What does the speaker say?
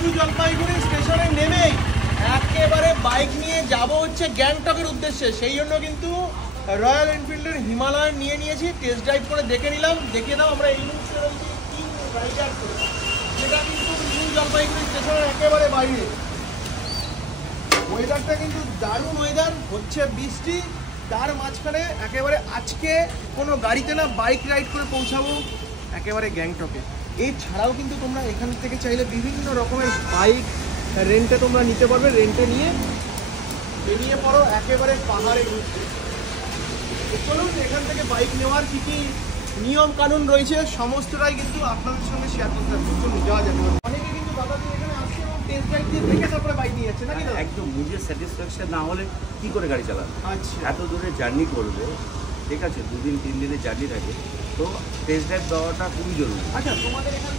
New Jalpaiguri স্টেশনে নেমেই একেবারে বাইক নিয়ে যাব হচ্ছে গ্যাংটকের উদ্দেশ্যে। সেই জন্য কিন্তু রয়্যাল এনফিল্ডের হিমালয়ান নিয়ে নিয়েছি, টেস্ট ড্রাইভ করে দেখে নিলাম। দেখে দাও আমরা এই মুহূর্তে রয়েছি কিং রাইডার, যেটা কিন্তু নিউ জলপাইগুড়ি স্টেশনের একেবারে বাইরে। ওয়েদারটা কিন্তু দারুণ ওয়েদার, হচ্ছে বৃষ্টি, তার মাঝখানে একেবারে আজকে কোনো গাড়িতে না বাইক রাইড করে পৌঁছাবো একেবারে গ্যাংটকে। এছাড়াও কিন্তু তোমরা এখান থেকে চাইলে বিভিন্ন রকমের বাইক রেন্টে তোমরা নিতে পারবে, রেন্টে নিয়ে বেরিয়ে পড়ো একেবারে পাহাড়ে ঘুরতে। চলুন এখান থেকে বাইক নেওয়ার কী কী নিয়ম কানুন রয়েছে সমস্তটাই কিন্তু আপনাদের সঙ্গে শেয়ার করতে পারবো। চলুন যাওয়া যাবে। অনেকে কিন্তু দাদাজি এখানে আসছে এবং টেস্ট ড্রাইভ দিয়ে দেখে তারপরে বাইক নিয়ে যাচ্ছে নাকি? একদম নিজের স্যাটিসফ্যাকশন না হলে কি করে গাড়ি চালাবে? আচ্ছা, এত দূরে জার্নি করবে, ঠিক আছে, 2 দিন 3 দিনের জার্নি থাকে, তো টেস্ট ড্রাইভ দেওয়াটা খুবই জরুরি। আচ্ছা তোমাদের এখান